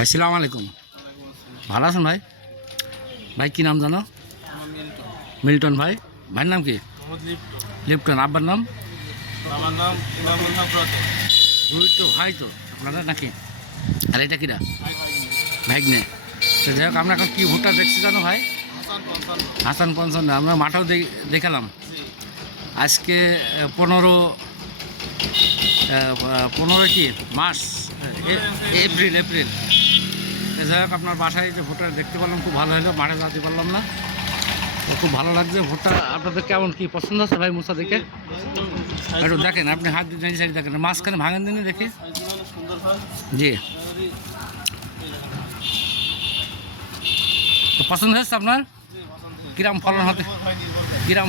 আসসালামু আলাইকুম। ভালো আছেন ভাই? ভাই কী নাম জানো? মিল্টন ভাই। ভাইয়ের নাম কি? লিপ্টন। আব্বার নাম? দুই তো ভাই তো আপনারা নাকি? আর এটা কিরা? ভাইগনে। তো যাই হোক, আমরা এখন কী ভুট্টা দেখছি জানো ভাই? হাসান পঞ্চান্ন। আমরা মাঠেও দেখালাম আজকে 15 কি মাস, এপ্রিল। যাই হোক, আপনার বাসায় যে ভুট্টা দেখতে পারলাম খুব ভালো হলো। মাঠে যেতে পারলাম না, তো খুব ভালো লাগছে। ভুট্টা আপনাদের কেমন কি পছন্দ হচ্ছে ভাই মুসা দেখে? একটু দেখেন, আপনি হাত দিয়ে সাইড দেখেন, মাঝখানে ভাঙেন দিনই দেখি। জি, তো পছন্দ হচ্ছে আপনার? কিরম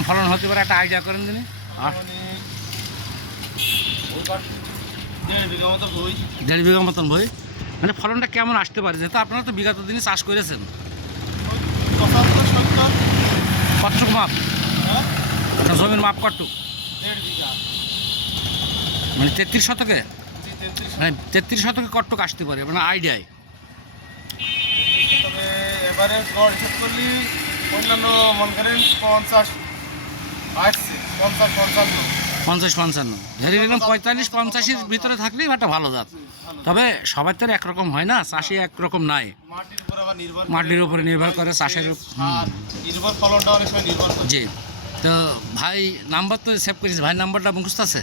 ফলন হতে পারে একটা আইডিয়া করেন দিনই। 1.5 বিঘা মতন বই, মানে ফলনটা কেমন আসতে পারে? যেহেতু আপনারা তো বিগত দিনে চাষ করেছেন। কতটুক মাপ? জমির মাপ কতটুক? মানে 33 শতকে? মানে 33 শতকে কতটুক আসতে পারে মানে আইডিয়ায়? এবারে গড় হিসাব করলে অন্যান্য মনে করেন 50 আসছে, 50-55 ধরে নিলাম 45-50-এর ভিতরে থাকলেই একটা ভালো জাত। তবে সবার তো একরকম হয় না, চাষি একরকম নাই, মাটির উপরে নির্ভর করে চাষের। ফলনটা অনেক সময় নির্ভর করে। জি, তো ভাই নাম্বার তো সেভ করেছি, ভাই নাম্বারটা মুখস্থ আছে?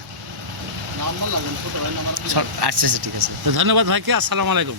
আচ্ছা, ঠিক আছে। তো ধন্যবাদ ভাইকে। আসসালামু আলাইকুম।